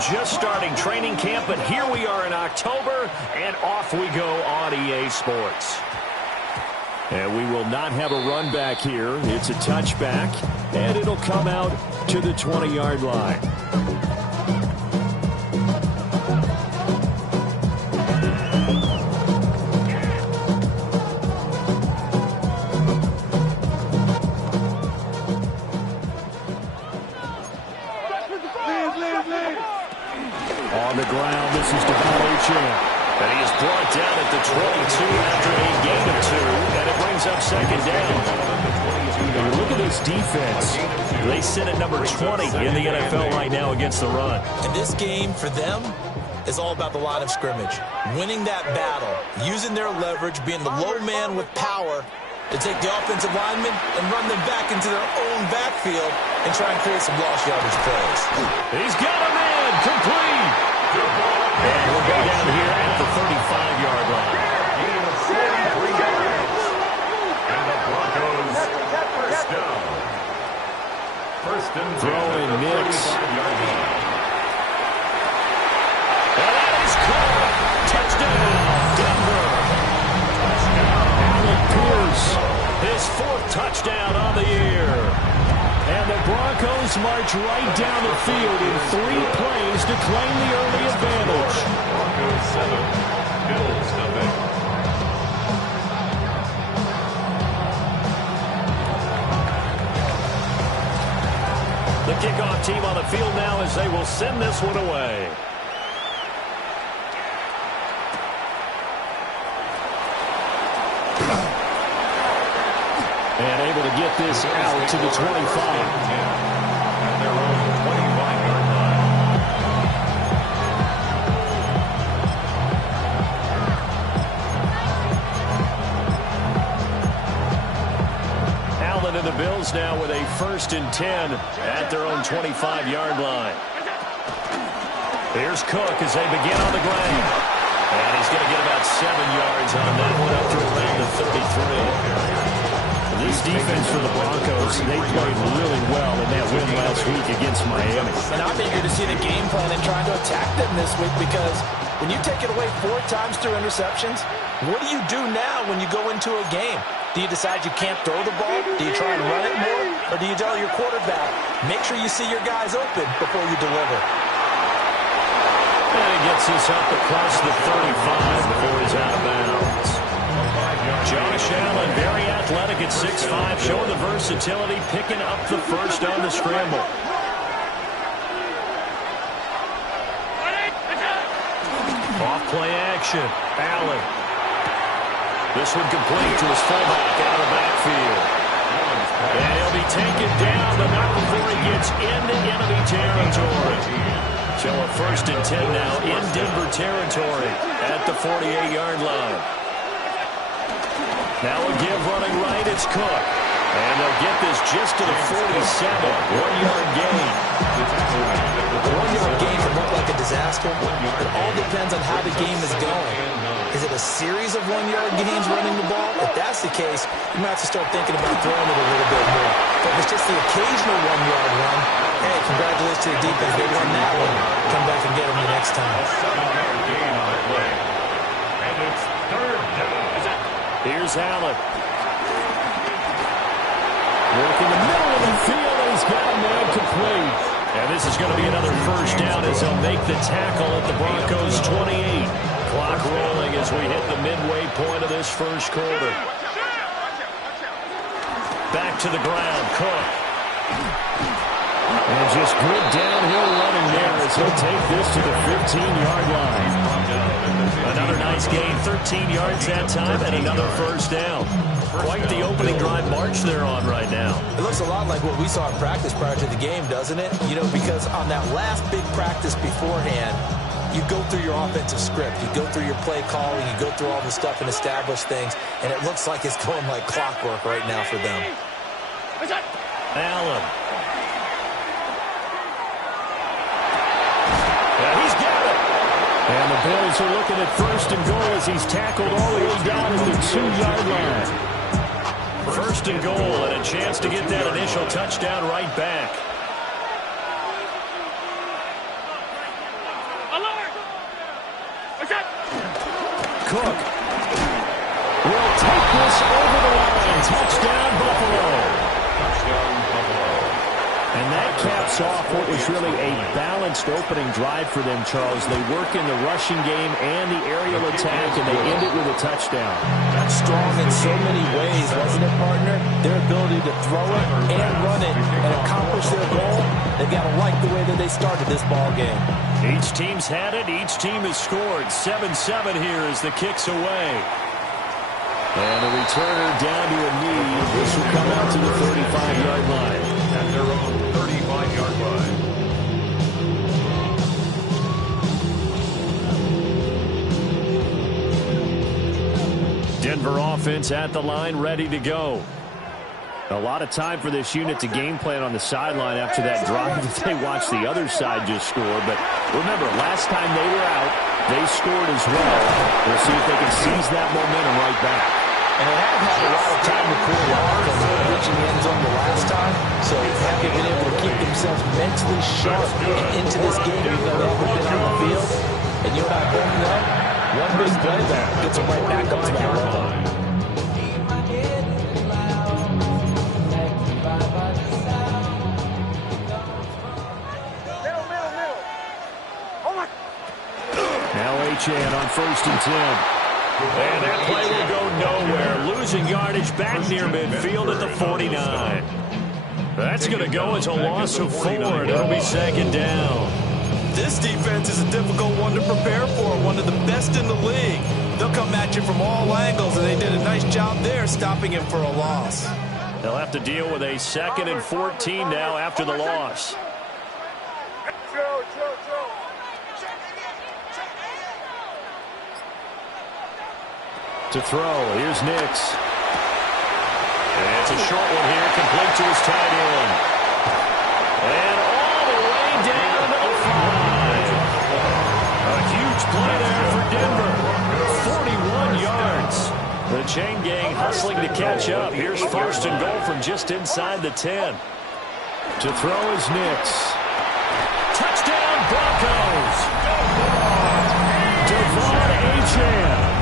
just starting training camp, but here we are in October, and off we go on EA Sports. And we will not have a run back here. It's a touchback, and it'll come out to the 20-yard line. On the ground, this is Ville. And he is brought down at the 22 after a gain of 2, and it brings up second down. And look at this defense. They sit at number 20 in the NFL right now against the run. And this game for them is all about the line of scrimmage. Winning that battle, using their leverage, being the low man with power to take the offensive linemen and run them back into their own backfield and try and create some lost yardage plays. He's got a man complete. And we'll go down here at the 35-yard line. Gain of 43 yards. And the Broncos first down. First and 10. Throwing Nix. And that is caught. Touchdown, Denver. Allen Pierce, his 4th touchdown on the year. And the Broncos march right down the field in 3 plays to claim the early advantage. Broncos 7, Bills nothing. The kickoff team on the field now as they will send this one away. And able to get this out to the 25. At their own 25-yard line. Allen and the Bills now with a 1st and 10 at their own 25-yard line. Here's Cook as they begin on the ground. And he's going to get about 7 yards on that one up to around the 33. This defense for the Broncos, they played really well in that win last week against Miami. And I'm eager to see the game plan and trying to attack them this week, because when you take it away 4 times through interceptions, what do you do now when you go into a game? Do you decide you can't throw the ball? Do you try and run it more? Or do you tell your quarterback, make sure you see your guys open before you deliver? And he gets this up across the 35 before he's out of bounds. Josh Allen, very athletic at 6'5", showing the versatility, picking up the first on the scramble. Off play action, Allen. This one complete to his fullback out of the backfield. And he'll be taken down, but not before he gets into enemy territory. So a 1st and 10 now in Denver territory at the 48-yard line. Now a give running right, it's Cook. And they'll get this just to the 47, 1-yard gain. A 1-yard gain can look like a disaster. It all depends on how the game is going. Is it a series of 1-yard gains running the ball? If that's the case, you might have to start thinking about throwing it a little bit more. But if it's just the occasional 1-yard run, hey, congratulations to the defense. They won that one. Come back and get them the next time. 7-yard gain on the play. And it's 3rd down. Here's Allen. Working the middle of the field, and he's got a man complete. And this is going to be another 1st down as they'll make the tackle at the Broncos' 28. Clock rolling as we hit the midway point of this 1st quarter. Back to the ground, Cook. And just good downhill running there as he'll take this to the 15-yard line. Another nice gain, 13 yards that time, and another 1st down. Quite the opening drive march they're on right now. It looks a lot like what we saw in practice prior to the game, doesn't it? You know, because on that last big practice beforehand, you go through your offensive script, you go through your play calling, you go through all the stuff and establish things, and it looks like it's going like clockwork right now for them. Allen. Yeah, he's got it. And the Bills are looking at 1st and goal as he's tackled all the way down at the 2-yard line. 1st and goal and a chance to get that initial touchdown right back. Cook will take this over the line. Touchdown, Buffalo. Touchdown, Buffalo. And that caps off what was really a balanced opening drive for them, Charles. They work in the rushing game and the aerial attack, and they end it with a touchdown. That's strong in so many ways, wasn't it, partner? Their ability to throw it and run it and accomplish their goal, they've got to like the way that they started this ball game. Each team's had it. Each team has scored. 7-7 here as the kick's away. And a returner down to a knee. This will come out to the 35-yard line. At their own 35-yard line. Denver offense at the line, ready to go. A lot of time for this unit to game plan on the sideline after that drive that they watched the other side just score. But remember, last time they were out, they scored as well. We'll see if they can seize that momentum right back. And they have had a lot of time to cool off from reaching the end zone the last time. So have they been able to keep themselves mentally sharp and into this game even though they haven't been on the field? And you and I both know, one big play there gets them right back up to that level. Now Achane on 1st and 10. And that play will go nowhere. Losing yardage back near midfield at the 49. That's going to go as a loss of 4, and it'll be 2nd down. This defense is a difficult one to prepare for, one of the best in the league. They'll come at you from all angles, and they did a nice job there stopping him for a loss. They'll have to deal with a 2nd and 14 now after the loss. To throw, here's Nix. And it's a short one here, complete to his tight end. And all the way down to the 5. A huge play there for Denver. 41 yards. The chain gang hustling to catch up. Here's 1st and goal from just inside the 10. To throw is Nix. Touchdown, Broncos. Devon Achane.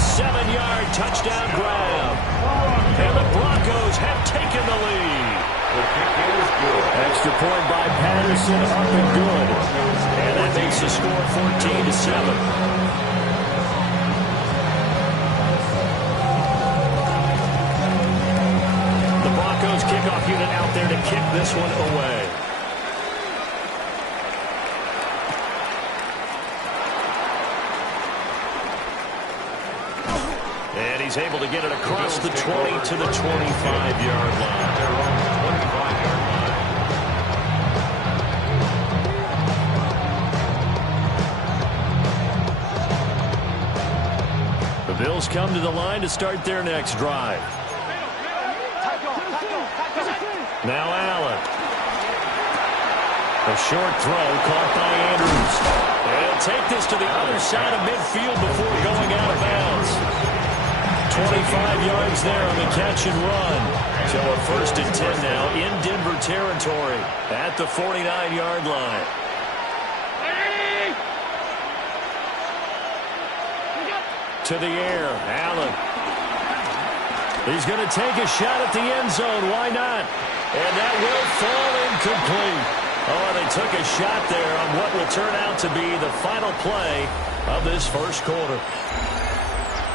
7-yard touchdown grab. And the Broncos have taken the lead. The kick is good. Extra point by Patterson, up and good. And that makes the score 14-7. The Broncos kickoff unit out there to kick this one away. And he's able to get it across the 20 to the 25-yard line. They're on the 25-yard line. The Bills come to the line to start their next drive. Now Allen. A short throw caught by Andrews. And he'll take this to the other side of midfield before going out of bounds. 25 yards there on the catch and run. So a 1st and 10 now in Denver territory at the 49-yard line. To the air, Allen. He's going to take a shot at the end zone. Why not? And that will fall incomplete. Oh, they took a shot there on what will turn out to be the final play of this first quarter.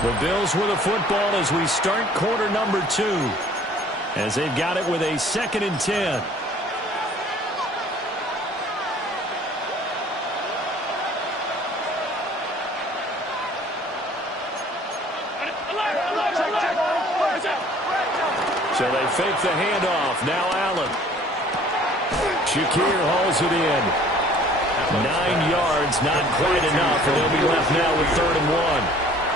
The Bills with a football as we start quarter number 2. As they've got it with a 2nd and 10. So they fake the handoff. Now Allen. Shakir hauls it in. 9 yards, not quite enough, and they'll be left now with 3rd and 1.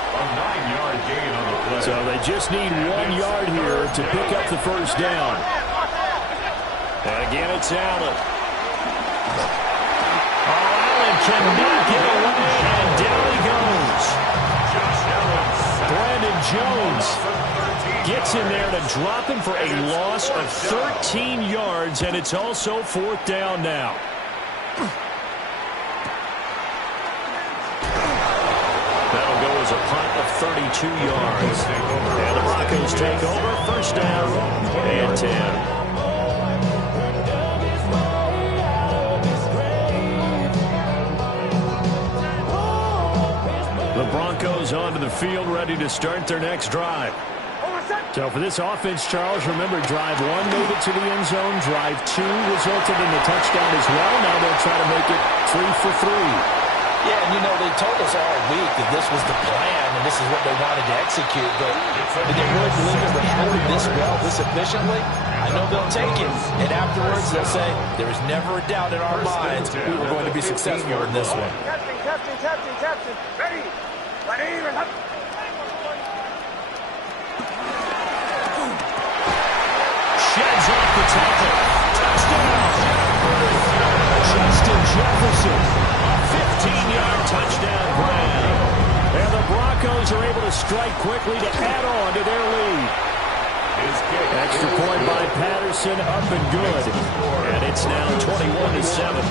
A 9-yard gain on the play. So they just need 1 yard here to pick up the first down. And again, it's Allen. Oh, Allen cannot get away, and down he goes. Brandon Jones gets in there to drop him for a loss of 13 yards, and it's also 4th down now. a punt of 32 yards. And the Broncos take over, first down and 10. The Broncos onto the field, ready to start their next drive. So for this offense, Charles, remember, drive 1 made it to the end zone. Drive 2 resulted in a touchdown as well. Now they'll try to make it 3 for 3. Yeah, and you know, they told us all week that this was the plan and this is what they wanted to execute. But did they really believe it would happen this well, this efficiently? I know they'll take it. And afterwards, they'll say, there is never a doubt in our minds we were going to be successful in this one. Captain. Ready. Sheds off the tackle. Touchdown. Justin Jefferson. A 15-yard touchdown grab. And the Broncos are able to strike quickly to add on to their lead. Extra point by Patterson, up and good. And it's now 21-7.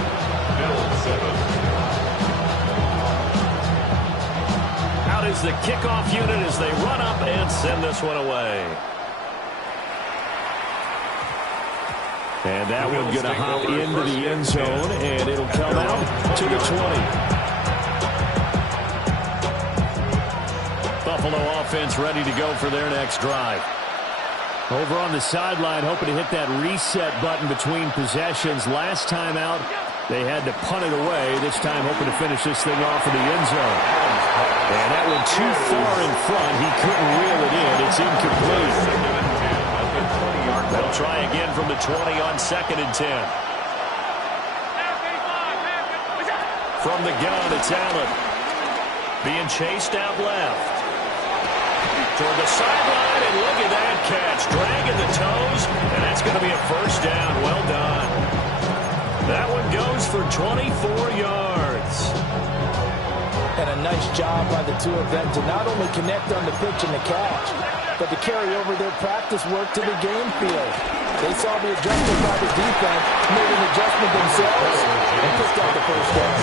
Out is the kickoff unit as they run up and send this one away. And that one going to hop into the end zone, and it'll come out to the 20. Buffalo offense ready to go for their next drive. Over on the sideline, hoping to hit that reset button between possessions. Last time out, they had to punt it away. This time, hoping to finish this thing off in the end zone. And that one too far in front. He couldn't reel it in. It's incomplete. They'll try again from the 20 on 2nd and 10. From the gun, it's Allen. Being chased out left. Toward the sideline, and look at that catch. Dragging the toes, and that's going to be a first down. Well done. That one goes for 24 yards. And a nice job by the two of them to not only connect on the pitch and the catch, but to carry over their practice work to the game field. They saw the adjustment by the defense, made an adjustment themselves, and picked up the first down.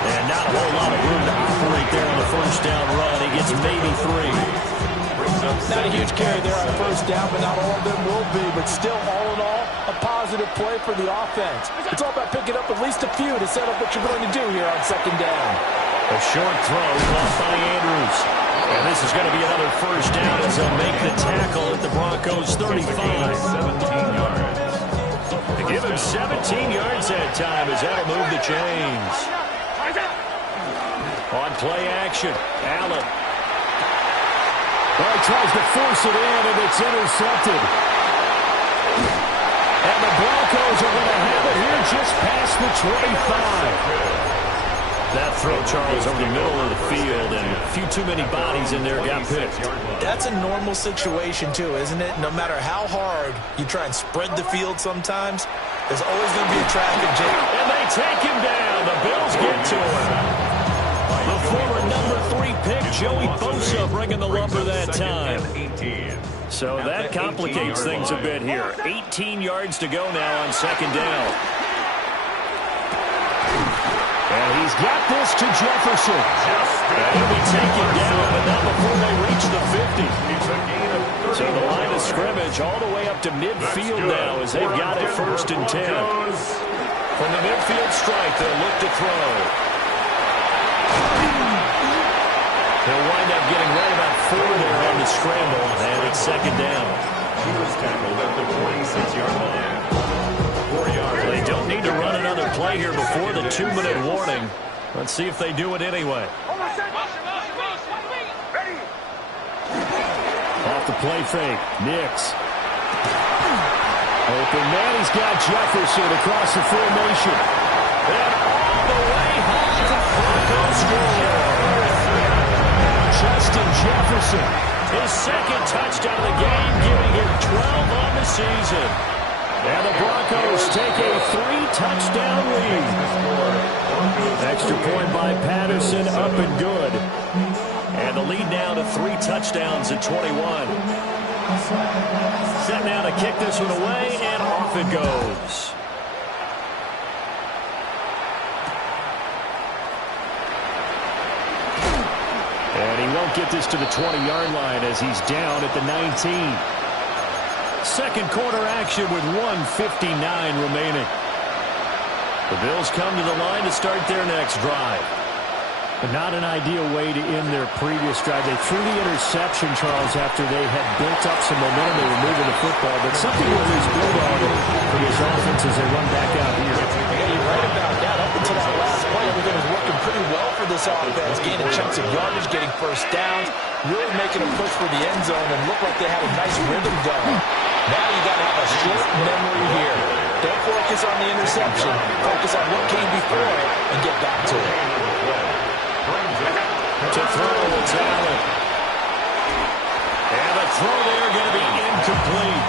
And not a whole lot of room to operate there on the first down run. He gets maybe 3. Not a huge carry there on first down, but not all of them will be. But still, all in all, a positive play for the offense. It's all about picking up at least a few to set up what you're going to do here on 2nd down. A short throw caught by Andrews. And this is going to be another first down as they'll make the tackle at the Broncos' 35. 17 yards. To give him 17 yards that time as that'll move the chains. On play action, Allen. Well, he tries to force it in, and it's intercepted. And the Broncos are going to have it here just past the 25. That throw, Charles, over the middle of the field, and a few too many bodies in there got picked. That's a normal situation, too, isn't it? No matter how hard you try and spread the field sometimes, there's always going to be a traffic jam. And they take him down. The Bills get to him. The former number 3 pick, Joey Bosa, bringing the lumber that time. So that complicates things a bit here. 18 yards to go now on 2nd down. And he's got this to Jefferson. And he'll be taken down, but not before they reach the 50. So the line of scrimmage all the way up to midfield now as they've got it 1st and 10. From the midfield strike, they'll look to throw. He'll wind up getting right about 4 there on the scramble, and it's 2nd down. He was tackled at the 46-yard line. 4 yards. They don't need to run another play here before the 2-minute warning. Let's see if they do it anyway. Off the play fake, Nix. Open man, he's got Jefferson across the formation. And all the way home, the Broncos score. Justin Jefferson, his 2nd touchdown of the game, giving him 12 on the season. And the Broncos take a 3-touchdown lead. Extra point by Patterson, up and good. And the lead now to 3 touchdowns at 21. Set now to kick this one away, and off it goes. And he won't get this to the 20-yard line as he's down at the 19. Second quarter action with 1:59 remaining. The Bills come to the line to start their next drive. But not an ideal way to end their previous drive. They threw the interception, Charles, after they had built up some momentum. They were moving the football, but something will at least build on for this offense as they run back out here. Yeah, you're right about that. Up until that last play, everything was working pretty well for this offense, gaining chunks of yardage, getting first downs, really making a push for the end zone, and looked like they had a nice rhythm going. Now you got to have a short memory here. Don't focus on the interception. Focus on what came before it and get back to it. To throw, it's Allen. And the throw there going to be incomplete.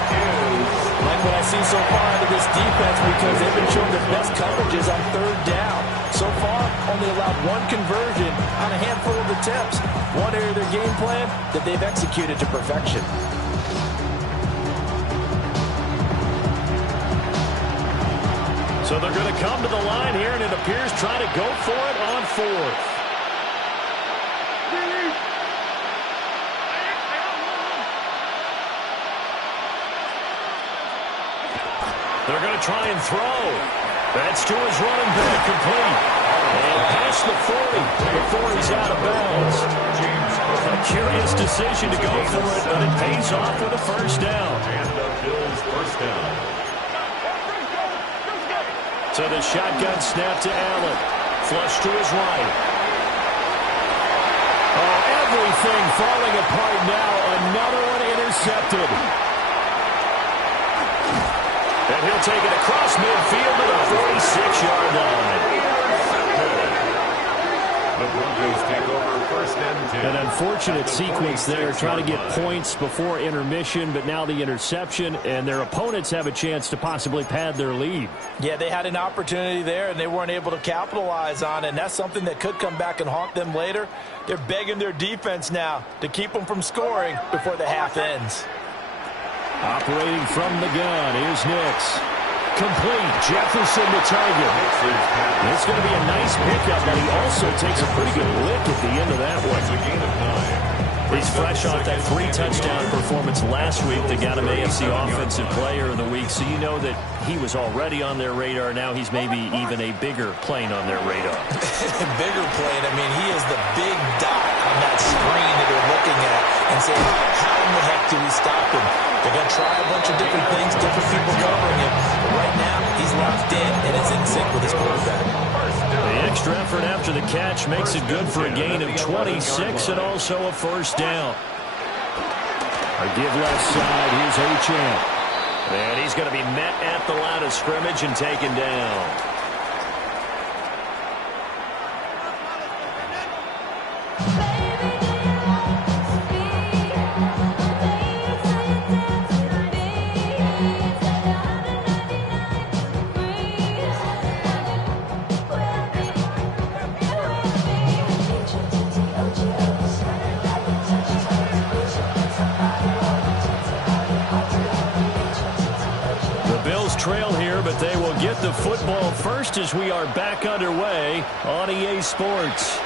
Like what I've seen so far out of this defense, because they've been showing their best coverages on third down. So far, only allowed one conversion on a handful of attempts. One area of their game plan that they've executed to perfection. So they're going to come to the line here, and it appears trying to go for it on fourth. They're going to try and throw. That's to his running back, complete. And past the 40 before he's out of bounds. A curious decision to go for it, but it pays off with a first down. And the Bills first down. So the shotgun snap to Allen. Flush to his right. Oh, everything falling apart now. Another one intercepted. And he'll take it across midfield to the 46-yard line. The Broncos take over first and 10. An unfortunate sequence there, trying to get points before intermission, but now the interception, and their opponents have a chance to possibly pad their lead. Yeah, they had an opportunity there, and they weren't able to capitalize on it, and that's something that could come back and haunt them later. They're begging their defense now to keep them from scoring before the half ends. Operating from the gun, here's Nix. Complete, Jefferson to target. It's going to be a nice pickup, but he also takes a pretty good lick at the end of that one. He's fresh off that 3-touchdown performance last week that got him AFC Offensive Player of the Week, so you know that he was already on their radar. Now he's maybe even a bigger plane on their radar. Bigger plane, I mean, he is the big dot on that screen that they're looking at and saying, how in the heck do we stop him? They're going to try a bunch of different things, different people covering him. But right now, he's locked in, and it's in sync with his quarterback. The extra effort after the catch makes it good for a gain of 26 and also a first down. A give left side. Here's Achane. And he's going to be met at the line of scrimmage and taken down. Trail here, but they will get the football first as we are back underway on EA Sports.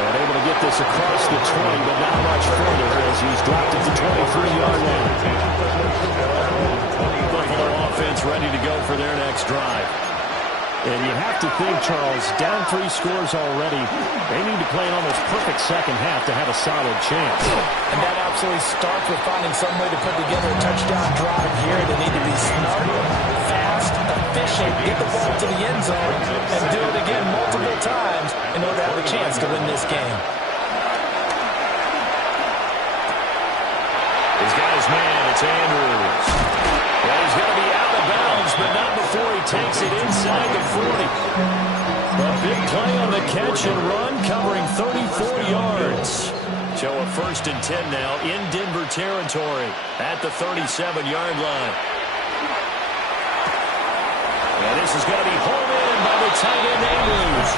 And able to get this across the 20, but not much further as he's dropped at the 23-yard line. Buffalo offense ready to go for their next drive. And you have to think, Charles, down 3 scores already. They need to play an almost perfect second half to have a solid chance. And that absolutely starts with finding some way to put together a touchdown drive here. They need to be smart, fast, efficient, get the ball to the end zone, and do it again multiple times in order to have a chance to win this game. He's got his man. It's Andrews. Well, he's going to be out of bounds, but not before he takes it inside the 40. A big play on the catch and run, covering 34 yards. So a 1st and 10 now in Denver territory at the 37-yard line. And this is going to be home in by the tight end Andrews.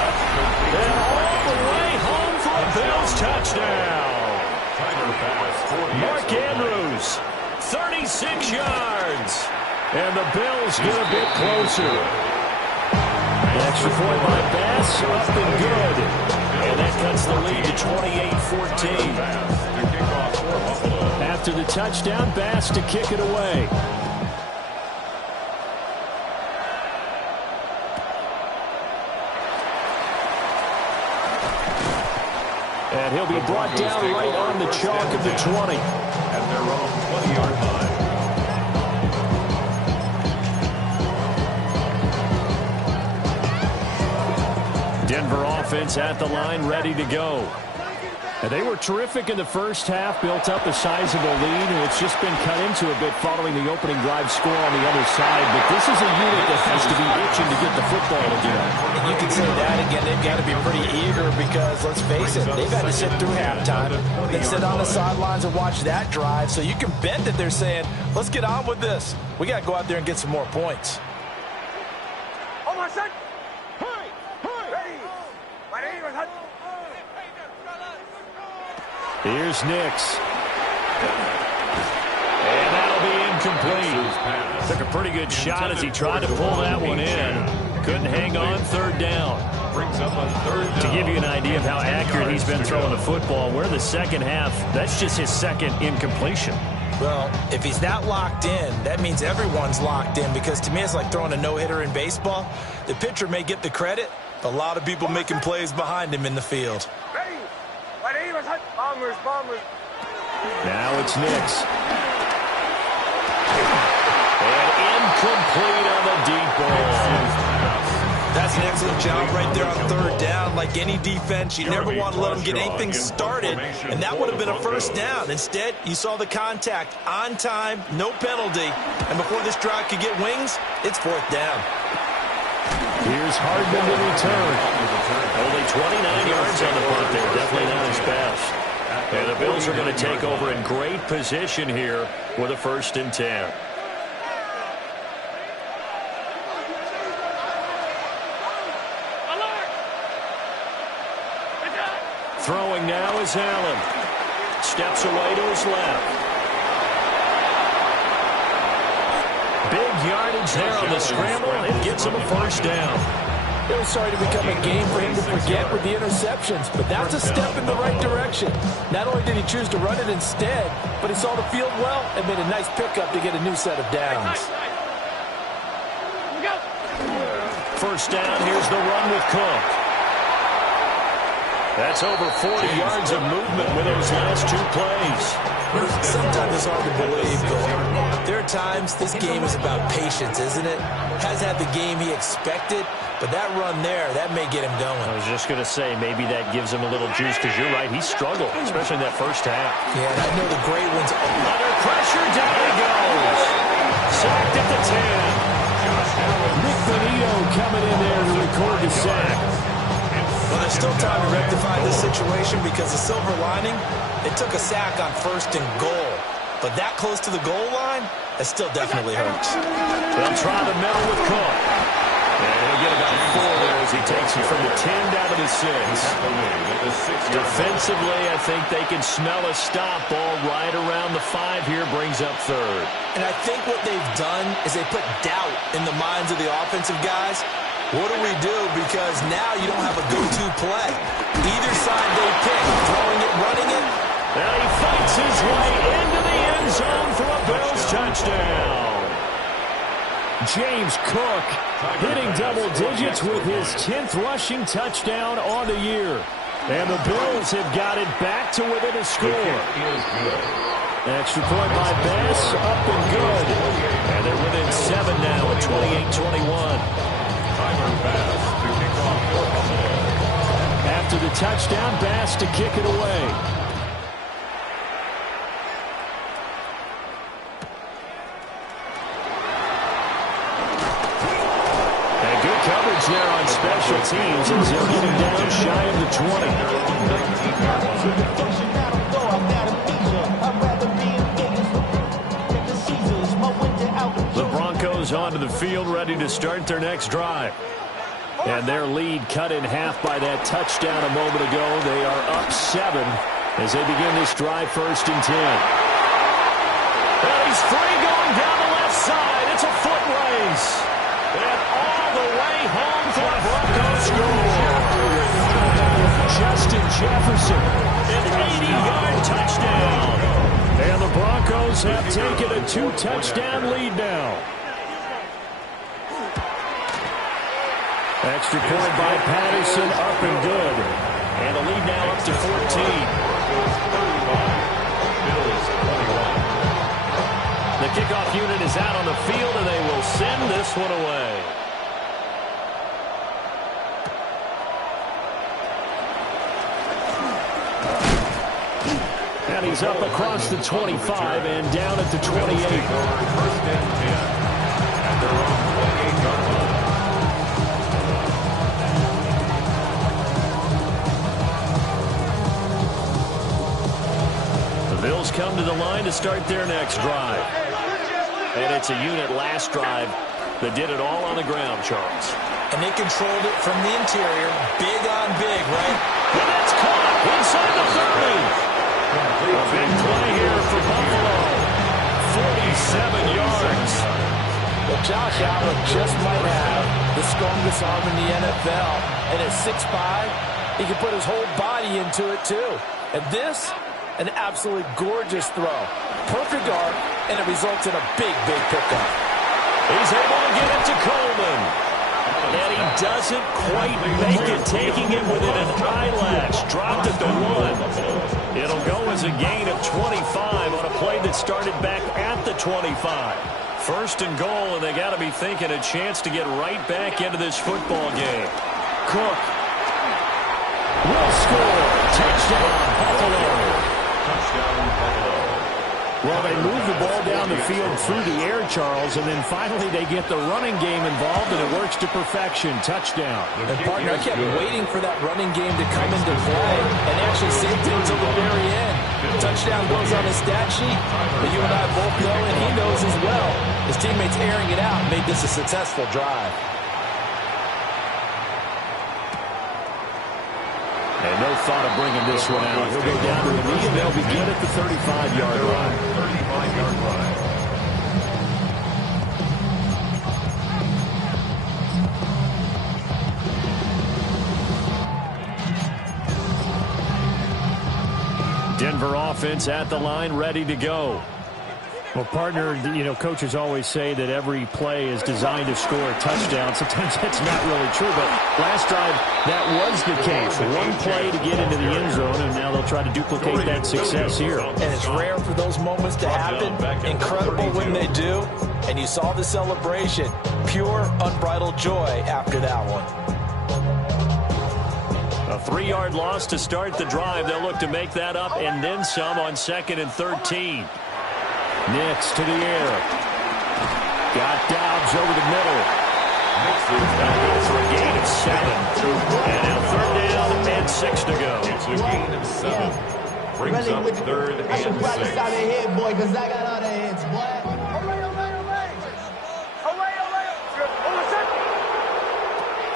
And all the way home for a Bills touchdown. Mark Andrews, 36 yards. And the Bills get a bit closer. Extra point by Bass. pass, up and good. And that cuts the lead to 28-14. After the touchdown, Bass to kick it away. And he'll be brought down right on the chalk of the 20. At their own 20-yard line. Denver offense at the line, ready to go. And they were terrific in the first half, built up a sizable lead, and it's just been cut into a bit following the opening drive score on the other side. But this is a unit that has to be itching to get the football again. And you can say that again. They've got to be pretty eager because, let's face it, they've had to sit through halftime. They sit on the sidelines and watch that drive. So you can bet that they're saying, let's get on with this. We got to go out there and get some more points. Oh, my son! Ready! Here's Nix. And that'll be incomplete. Took a pretty good shot as he tried to pull that one in. Couldn't hang on, third down. Brings up a third down. To give you an idea of how accurate he's been throwing the football, we're in the second half. That's just his second incompletion. Well, if he's that locked in, that means everyone's locked in, because to me it's like throwing a no-hitter in baseball. The pitcher may get the credit, but a lot of people making plays behind him in the field. Bombers. Now it's Nix. And incomplete on the deep ball. That's an excellent job right there on third down. Like any defense, you never want to let them get anything started, and that would have been a first down. Instead, you saw the contact on time, no penalty, and before this drive could get wings, it's fourth down. Here's Hardman to return. Only 29 yards on the punt there. Definitely not his best. And the Bills are going to take over in great position here with a 1st and 10. Throwing now is Allen. Steps away to his left. Big yardage there on the scramble. It gets him a 1st down. It was starting to become a game for him to forget with the interceptions, but that's a step in the right direction. Not only did he choose to run it instead, but he saw the field well and made a nice pickup to get a new set of downs. 1st down, here's the run with Cook. That's over 40 yards of movement with those last 2 plays. Sometimes it's hard to believe, but there are times this game is about patience, isn't it? Has had the game he expected, but that run there, that may get him going. I was just going to say, maybe that gives him a little juice, because you're right, he struggled, especially in that first half. Yeah, and I know the great ones. Under pressure, down he goes. Sacked at the 10. Nick Benito coming in there to record the sack. Well, there's still time to rectify this situation, because the silver lining, it took a sack on 1st and goal. But that close to the goal line, that still definitely hurts. They'll try the middle with Cook. And he'll get about 4 there as he takes it from the 10 down to the 6. Defensively, I think they can smell a stop. Ball right around the 5 here, brings up 3rd. And I think what they've done is they put doubt in the minds of the offensive guys. What do we do? Because now you don't have a go-to play. Either side they pick, throwing it, running it. And he fights his way into the end zone for a Bills touchdown. James Cook hitting double digits with his 10th rushing touchdown on the year. And the Bills have got it back to within a score. Extra point by Bass, up and good. And they're within 7 now at 28-21. After the touchdown, Bass to kick it away. And good coverage there on special teams as they'll get him down shy of the 20. The Broncos onto the field, ready to start their next drive. And their lead cut in half by that touchdown a moment ago. They are up 7 as they begin this drive, 1st and 10. And he's free going down the left side. It's a foot race. And all the way home for the Broncos score. Bills have taken a 2-touchdown lead now. Extra point by Patterson, up and good. And the lead now up to 14. The kickoff unit is out on the field, and they will send this one away. And he's up across the 25 and down at the 28. First and 10 at their own 28-yard line. The Bills come to the line to start their next drive. And it's a unit last drive that did it all on the ground, Charles. And they controlled it from the interior. Big on big, right? And that's caught inside the 30. A big play here for Buffalo. 47 yards. Well, Josh Allen just might have the strongest arm in the NFL. And at 6'5", he can put his whole body into it, too. And this, an absolutely gorgeous throw. Perfect arc, and it results in a big, big pickup. He's able to get it to Coleman. And he doesn't quite make it, taking it within an eyelash. Dropped at the 1. It'll go as a gain of 25 on a play that started back at the 25. First and goal, and they got to be thinking a chance to get right back into this football game. Cook will score. Touchdown, Buffalo. Touchdown, Buffalo. Well, they move the ball down the field through the air, Charles, and then finally they get the running game involved, and it works to perfection. Touchdown. And, partner, I kept waiting for that running game to come into play and actually saved it until the very end. Touchdown goes on his stat sheet, but you and I both know, and he knows as well, his teammates airing it out made this a successful drive. And no thought of bringing this one out. He'll go down to the knee, and they'll begin at the 35-yard line. 35-yard line. Denver offense at the line, ready to go. Well, partner, you know, coaches always say that every play is designed to score a touchdown. Sometimes that's not really true, but last drive, that was the case. One play to get into the end zone, and now they'll try to duplicate that success here. And it's rare for those moments to happen. Incredible when they do. And you saw the celebration. Pure, unbridled joy after that one. A 3-yard loss to start the drive. They'll look to make that up and then some on 2nd and 13. Nix to the air. Got Dobbs over the middle. That'll go for a gain of 7. And now 3rd down and 6 to go. It's a gain of 7. Brings up 3rd and 6. Boy, because I got all the hits, boy.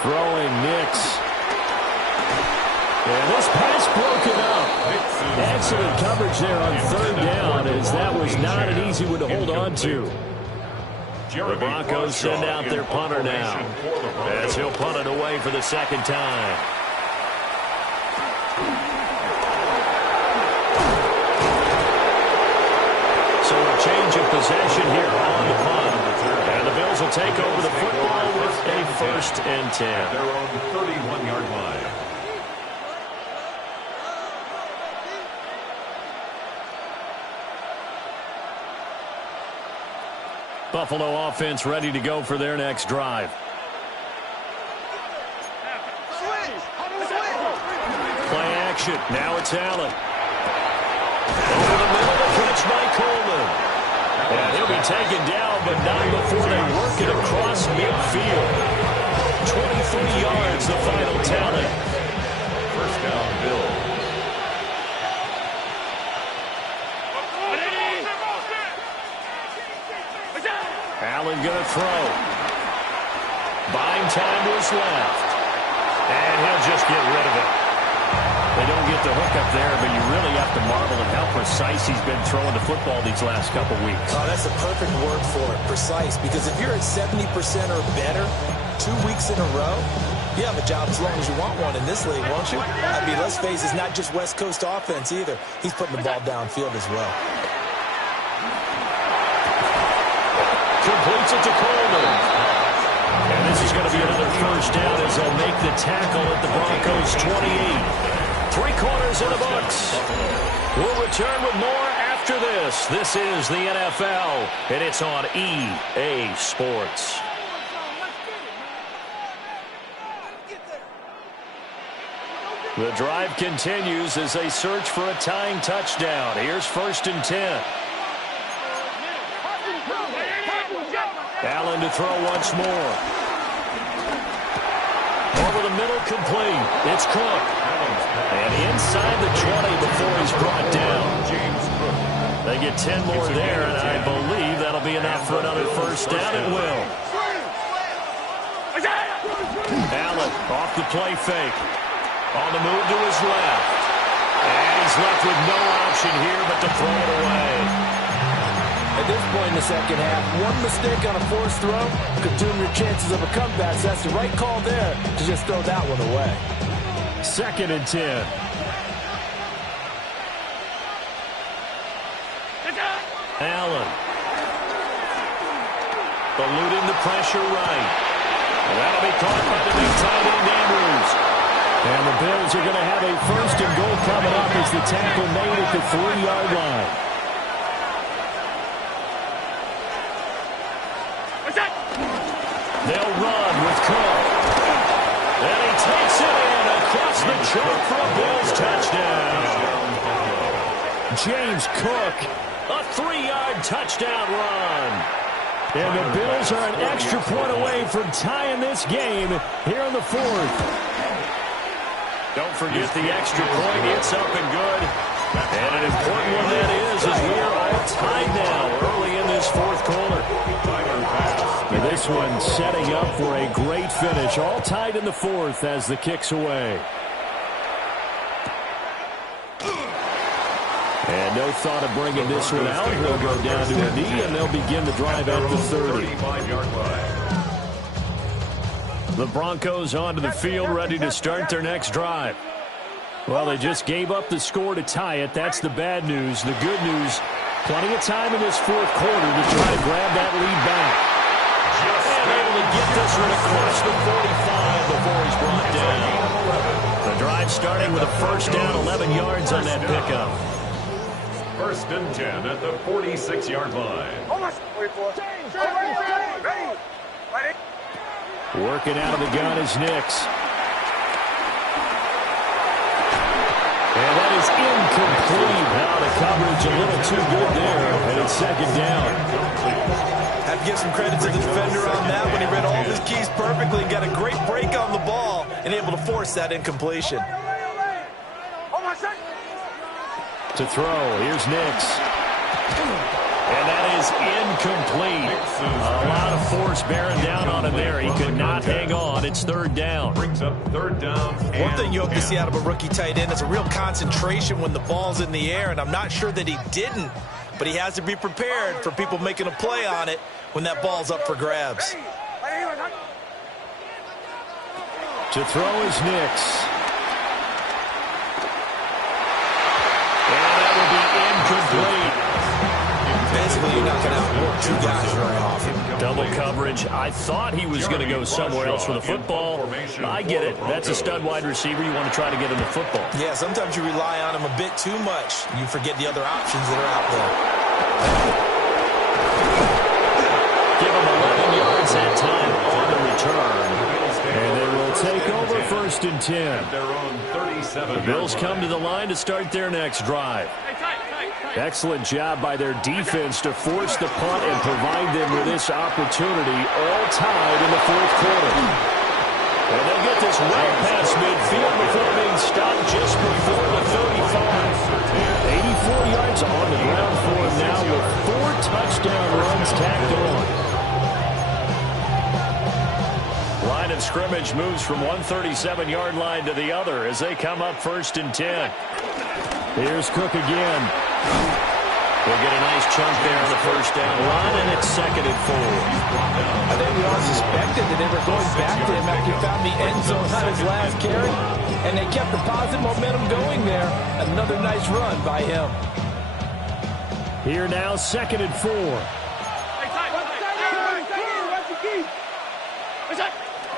Throwing Nix. And this pass broken up. Excellent coverage there on 3rd down, as that was not an easy one to hold on to. The Broncos send out their punter now, as he'll punt it away for the 2nd time. So a change of possession here on the punt. And the Bills will take over the football with a 1st and 10. Their own 31-yard line. Buffalo offense ready to go for their next drive. Play action. Now it's Allen. Over the middle, the catch by Coleman. And he'll be taken down, but not before they work it across midfield. 23 yards, the final tally. 1st down, Bill. Allen going to throw. Buying time was left. And he'll just get rid of it. They don't get the hook up there, but you really have to marvel at how precise he's been throwing the football these last couple weeks. Oh, that's the perfect word for it, precise. Because if you're at 70% or better 2 weeks in a row, you have a job as long as you want one in this league, won't you? I mean, let's face it, it's not just West Coast offense either. He's putting the ball downfield as well. Gets it to Coleman. And this is going to be another first down as they'll make the tackle at the Broncos' 28. 3 quarters in the books. We'll return with more after this. This is the NFL, and it's on EA Sports. The drive continues as they search for a tying touchdown. Here's 1st and 10. Allen to throw once more. Over the middle, complete. It's Cook. And inside the 20 before he's brought down. They get 10 more there, and I believe that'll be enough for another first down. It will. Allen off the play fake. On the move to his left. And he's left with no option here but to throw it away. At this point in the second half, one mistake on a forced throw could doom your chances of a comeback. So that's the right call there to just throw that one away. 2nd and 10. Allen. Eluding the pressure right. And that'll be caught by the big tight end Andrews. And the Bills are going to have a 1st and goal coming up as the tackle made at the 3-yard line. They'll run with Cook. And he takes it in across the chalk for a Bills touchdown. James Cook, a 3-yard touchdown run. And the Bills are an extra point away from tying this game here in the 4th. Don't forget the extra point. It's up and good. And an important one that is as we are all tied now early in this 4th quarter. And this one setting up for a great finish. All tied in the 4th as the kick's away. And no thought of bringing this one out. He'll go down to a knee, and they'll begin the drive at the 30. The Broncos onto the field, ready to start their next drive. Well, they just gave up the score to tie it. That's the bad news. The good news, plenty of time in this 4th quarter to try to grab that lead back. And able to get this one across the 45 before he's brought down. The drive starting with a first down, 11 yards on that pickup. 1st and 10 at the 46-yard line. Working out of the gun is Nix. And that is incomplete. Now the coverage a little too good there, and it's 2nd down. Have to give some credit to the defender on that when he read all of his keys perfectly and got a great break on the ball and able to force that incompletion. To throw, here's Nix. And that is incomplete. A lot of force bearing down on him there. He could not hang on. It's 3rd down. Brings up 3rd down. One thing you hope to see out of a rookie tight end is a real concentration when the ball's in the air, and I'm not sure that he didn't, but he has to be prepared for people making a play on it when that ball's up for grabs. To throw is Nix. And that will be incomplete. Basically, you're not going to outwork 2 guys very often. Double coverage. I thought he was going to go somewhere else with the football. I get it. That's a stud wide receiver. You want to try to get him the football. Yeah, sometimes you rely on him a bit too much. You forget the other options that are out there. Give him 11 yards that time on the return. And they will take over 1st and 10. The Bills come to the line to start their next drive. Excellent job by their defense to force the punt and provide them with this opportunity, all tied in the 4th quarter. And they'll get this right past midfield before being stopped just before the 35. 84 yards on the ground for him now with 4 touchdown runs tacked on. Line of scrimmage moves from one 37-yard line to the other as they come up 1st and 10. Here's Cook again. We'll get a nice chunk there on the first down run, and it's 2nd and 4. I think we all suspected that they were going back to him after he found the end zone on his last carry, and they kept the positive momentum going there. Another nice run by him. Here now, 2nd and 4.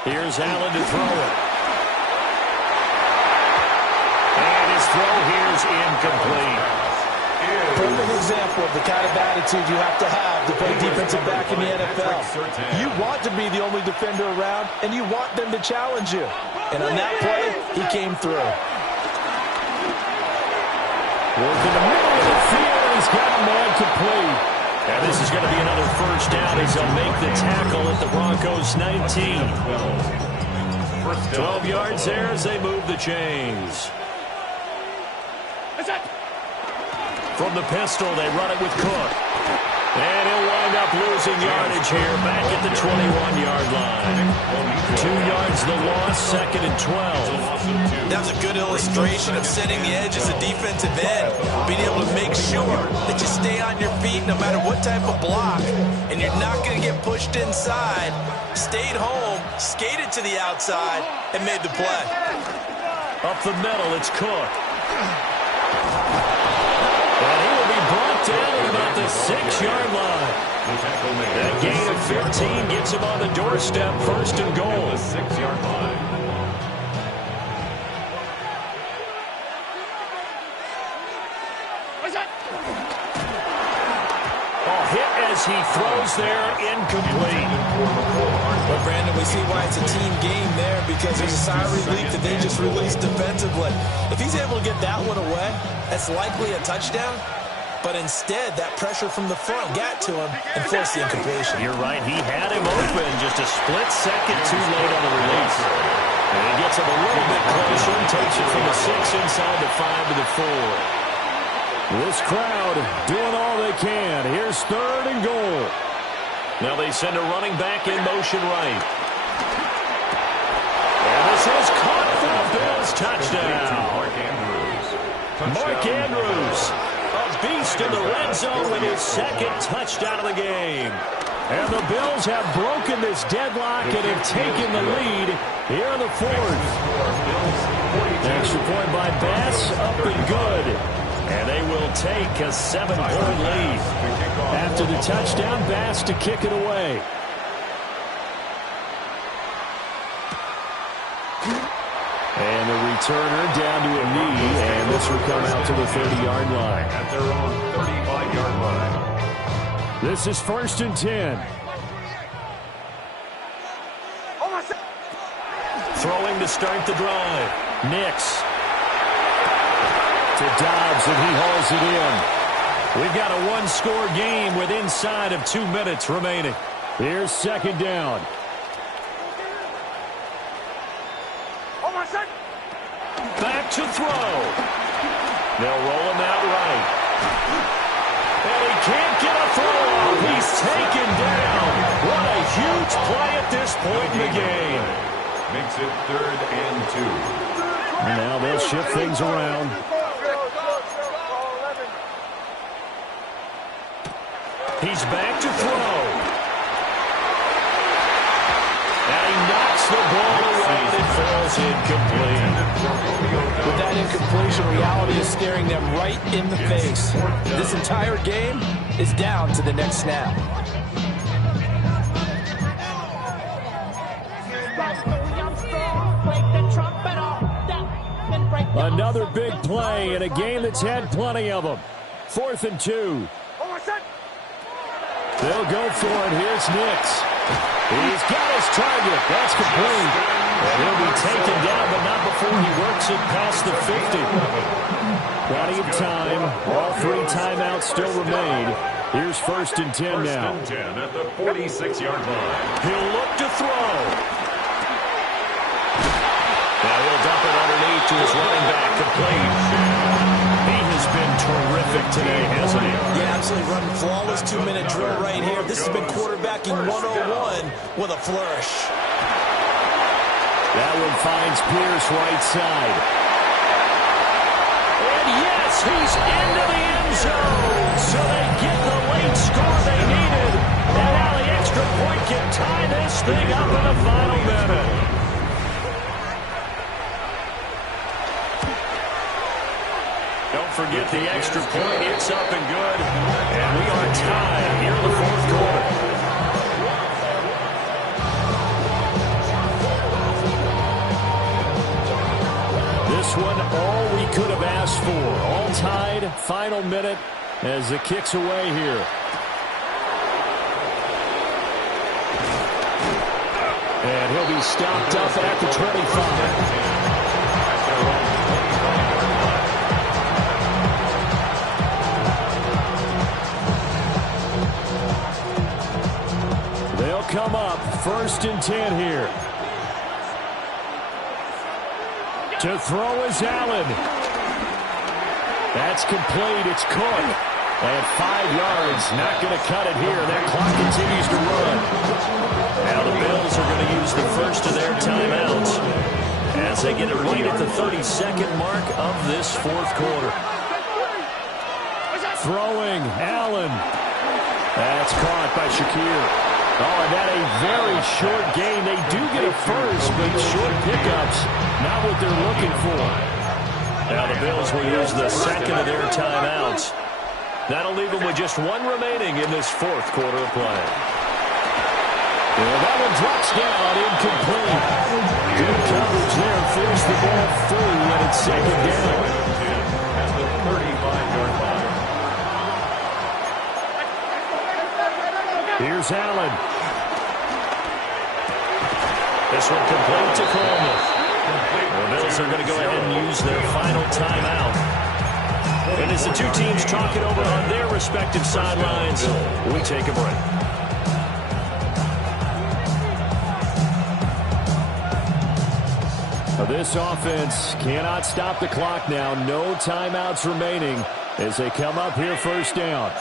Here's Allen to throw it. And his throw here is incomplete. Perfect example of the kind of attitude you have to play defensive back in the NFL. You want to be the only defender around, and you want them to challenge you. And on that play, he came through. Working the middle of the field, he's got a man complete. And this is going to be another first down as he'll make the tackle at the Broncos 19. 12 yards there as they move the chains. From the pistol, they run it with Cook. And he'll wind up losing yardage here back at the 21-yard line. 2 yards the loss, 2nd and 12. That was a good illustration of setting the edge as a defensive end, being able to make sure that you stay on your feet no matter what type of block, and you're not going to get pushed inside. Stayed home, skated to the outside, and made the play. Up the middle, it's Cook. And he will be brought down at about the 6-yard line. That gain of 15 gets him on the doorstep, 1st and goal. 6-yard line. Hit as he throws there, incomplete. Well, Brandon, we see why it's a team game there, because there's a sigh of relief that they just released defensively. If he's able to get that one away, that's likely a touchdown. But instead, that pressure from the front got to him and forced the incompletion. You're right. He had him open just a split second too late on the release. And he gets him a little bit closer and takes it from the 6 inside the 5 to the 4. This crowd doing all they can. Here's 3rd and goal. Now they send a running back in motion right. And this is caught for the Bills. Touchdown. Mark Andrews, a beast in the red zone with his 2nd touchdown of the game. And the Bills have broken this deadlock and have taken the lead here in the 4th. Extra point by Bass, up and good. And they will take a 7-point lead. After the touchdown, Bass to kick it away. And the returner down to a knee, and this will come out to the 30-yard line. At their own 35-yard line. This is 1st and 10. Throwing to start the drive. Nix. To Dobbs, and he hauls it in. We've got a 1-score game with inside of 2 minutes remaining. Here's 2nd down. Back to throw. They'll roll him out right. And he can't get a throw off. He's taken down. What a huge play at this point in the game. Makes it 3rd and 2. And now they'll shift things around. He's back to throw. And he knocks the ball away and it falls incomplete. With that incompletion, reality is staring them right in the face. This entire game is down to the next snap. Another big play in a game that's had plenty of them. 4th and 2. They'll go for it. Here's Nix. He's got his target. That's complete. And he'll be taken down, but not before he works it past the 50. Plenty of time. All 3 timeouts still remain. Here's 1st and 10 now. 1st and 10 at the 46-yard line. He'll look to throw. Now he'll dump it underneath to his running back, complete. He has been terrific today, hasn't he? Yeah, absolutely running flawless 2-minute drill right here. This has been quarterbacking 101 with a flourish. That one finds Pierce right side. And yes, he's into the end zone. So they get the late score they needed. And now the extra point can tie this thing up in the final minute. Don't forget the extra point. It's up and good. And we are tied here in the 4th quarter. This one, all we could have asked for. All tied, final minute as the kick's away here. And he'll be stopped up at the 25. Come up, 1st and 10 here. To throw is Allen. That's complete. It's Cook. At 5 yards, not going to cut it here. That clock continues to run. Now the Bills are going to use the first of their timeouts as they get it right at the 32nd mark of this 4th quarter. Throwing, Allen. That's caught by Shakir. Oh, and that a very short game. They do get a first, but short pickups, not what they're looking for. Now the Bills will use the second of their timeouts. That'll leave them with just one remaining in this 4th quarter of play. Well, that one drops down, incomplete. Good coverage there, force the ball through, and it's 2nd down. At the 35-yard line. Here's Allen. This one complete to Coleman. The Bills are going to go ahead and use their final timeout. And as the two teams talk it over on their respective sidelines, we take a break. This offense cannot stop the clock now. No timeouts remaining as they come up here 1st down.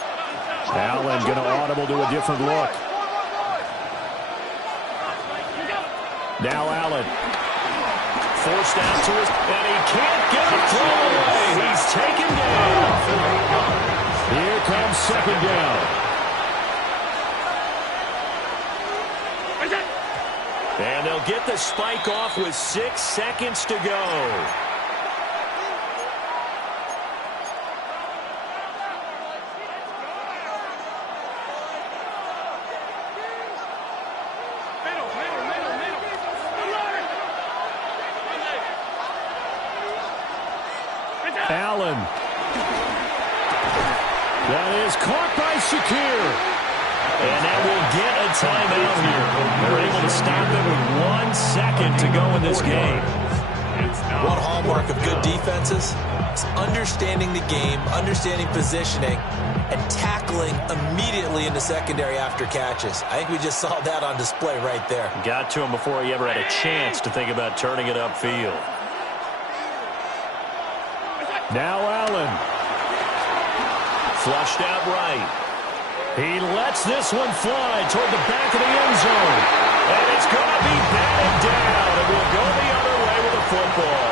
Allen going to audible to a different look. Now Allen. Forced out to his, and he can't get a throw away. He's taken down. Here comes 2nd down. And they'll get the spike off with 6 seconds to go. Allen. That is caught by Shakir. And that will get a timeout here. They're able to stop it with 1 second to go in this game. One hallmark of good defenses is understanding the game, understanding positioning, and tackling immediately in the secondary after catches. I think we just saw that on display right there. Got to him before he ever had a chance to think about turning it upfield. Now Allen. Flushed out right. He lets this one fly toward the back of the end zone. And it's going to be batted down. And we'll go the other way with the football.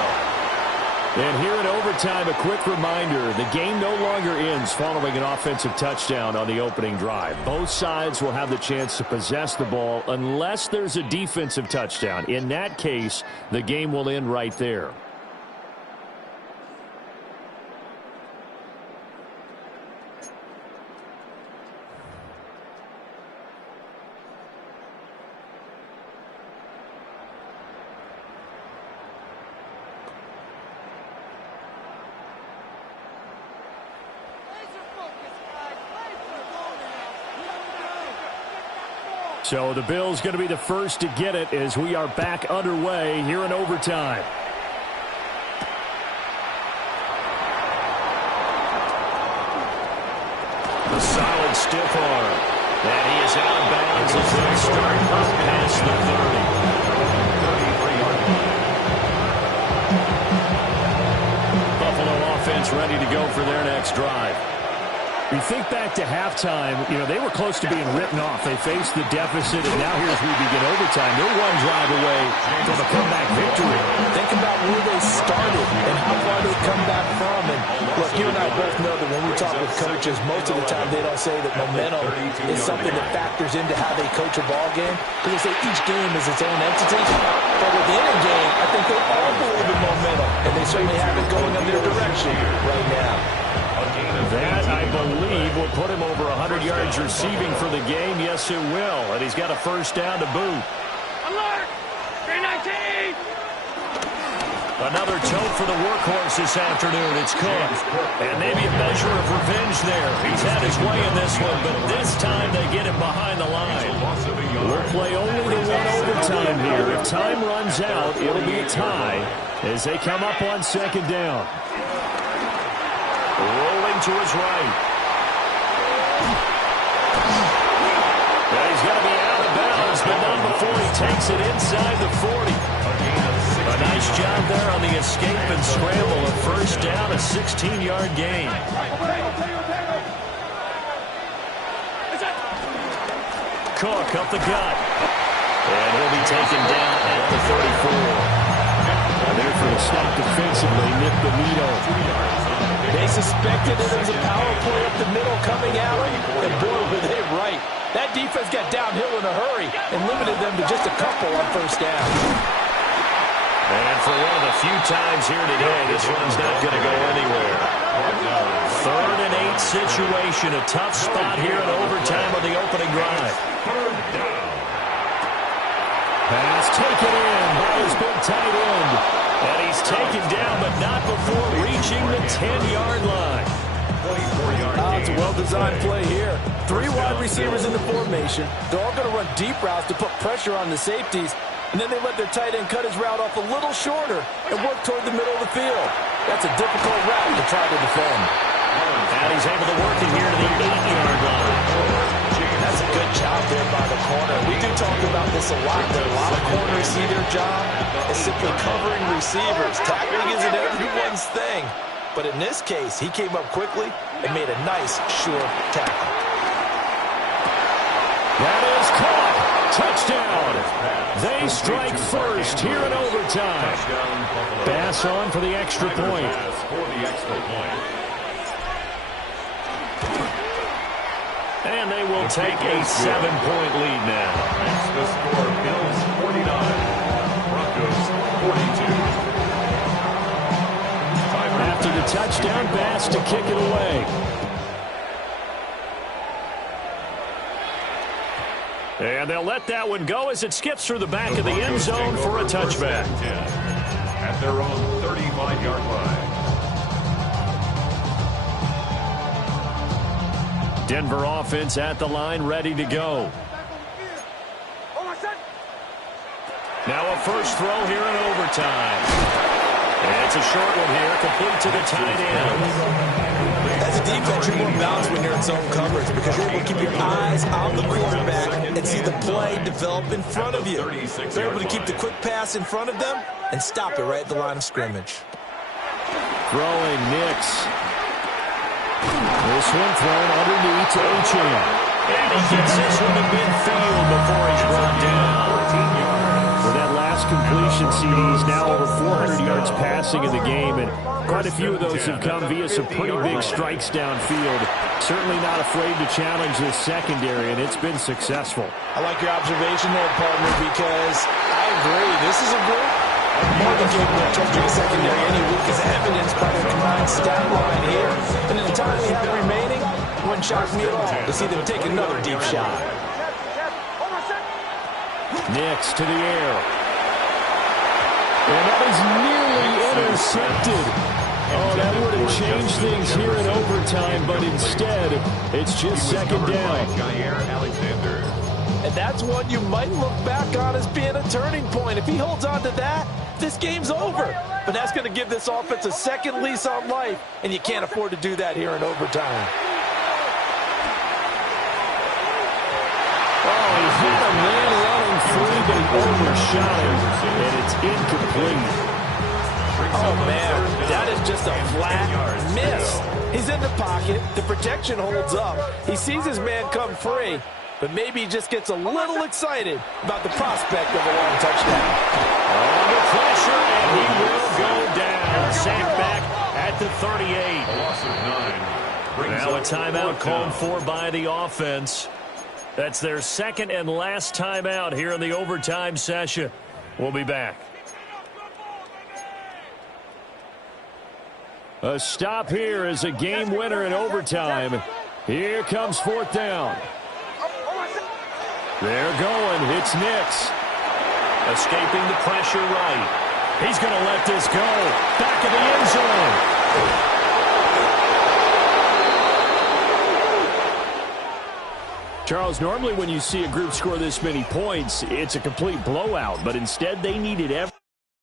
And here in overtime, a quick reminder, the game no longer ends following an offensive touchdown on the opening drive. Both sides will have the chance to possess the ball unless there's a defensive touchdown. In that case, the game will end right there. So the Bills going to be the first to get it as we are back underway here in overtime. The solid stiff arm. And he is out of bounds as they start up past the 30. Buffalo offense ready to go for their next drive. You think back to halftime, they were close to being written off. They faced the deficit, and now here's we begin overtime. They're one drive away from a comeback victory. Think about where they started and how far they come back from. And look, you and I both know that when we talk with coaches, most of the time they don't say that momentum is something that factors into how they coach a ball game. Because they say each game is its own entity. But within a game, I think they all believe in momentum. And they certainly have it going in their direction right now. That, I believe, will put him over 100 yards receiving for the game. Yes, it will. And he's got a first down to boot. Alert! 319! Another tote for the workhorse this afternoon. It's Cook. And maybe a measure of revenge there. He's had his way in this one, but this time they get him behind the line. We'll play only the one overtime here. If time runs out, it'll be a tie as they come up on second down. Rolling to his right. Well, he's going to be out of bounds, but not before he takes it inside the 40. A nice job there on the escape and scramble. A first down, a 16-yard gain. Cook up the gut. And he'll be taken down at the 34. And there for the stop defensively, Nick Benito. They suspected that there was a power play up the middle coming at him, and boy, were they right. That defense got downhill in a hurry and limited them to just a couple on first down. And for one of the few times here today, this one's not going to go anywhere. 3rd and 8 situation, a tough spot here in overtime on the opening drive. Pass taken in by his big tight end. And he's taken down, but not before reaching the 10-yard line. Oh, it's a well-designed play here. 3 wide receivers in the formation. They're all going to run deep routes to put pressure on the safeties. And then they let their tight end cut his route off a little shorter and work toward the middle of the field. That's a difficult route to try to defend. And he's able to work it here to the 8-yard line. That's a good job there by the corner. We do talk about this a lot, but a lot of corners see their job as simply covering receivers. Tackling isn't everyone's thing. But in this case, he came up quickly and made a nice, sure tackle. That is caught. Touchdown. They strike first here in overtime. Bass on for the extra point. And they will take a 7-point lead now. The score, Bills 49, Broncos 42. After the touchdown, Bass to kick it away. And they'll let that one go as it skips through the back of the end zone for a touchback. At their own 35-yard line. Denver offense at the line, ready to go. Now a first throw here in overtime. And it's a short one here, complete to the tight end. As a defense, you're more balanced when you're in zone coverage because you're able to keep your eyes on the quarterback and see the play develop in front of you. They're able to keep the quick pass in front of them and stop it right at the line of scrimmage. Throwing Nix. This one thrown underneath to Achane. And he gets this one to midfield before he's brought down. For that last completion, CD's now over 400 yards passing in the game, and quite a few of those have come via some pretty big strikes downfield. Certainly not afraid to challenge this secondary, and it's been successful. I like your observation there, partner, because I agree. This is a group more than capable of trusting the secondary any week is evidenced by their combined stat line here. And in the time we have remaining, it wouldn't shock me at all to see them take another deep shot. Nix to the air. And that is nearly intercepted. Oh, that would have changed things here in overtime, but instead, it's just second down. And that's one you might look back on as being a turning point. If he holds on to that, this game's over. But that's going to give this offense a second lease on life, and you can't afford to do that here in overtime. Oh, he had a man running free, but he overshot him, and it's incomplete. Oh, man, that is just a flat miss. He's in the pocket. The protection holds up. He sees his man come free, but maybe he just gets a little excited about the prospect of a long touchdown. Under pressure, and he will go down. Sacked back at the 38. Now a timeout called for by the offense. That's their second and last timeout here in the overtime session. We'll be back. A stop here is a game winner in overtime. Here comes fourth down. They're going. It's Nix. Escaping the pressure right. He's going to let this go. Back of the end zone. Charles, normally when you see a group score this many points, it's a complete blowout. But instead, they needed every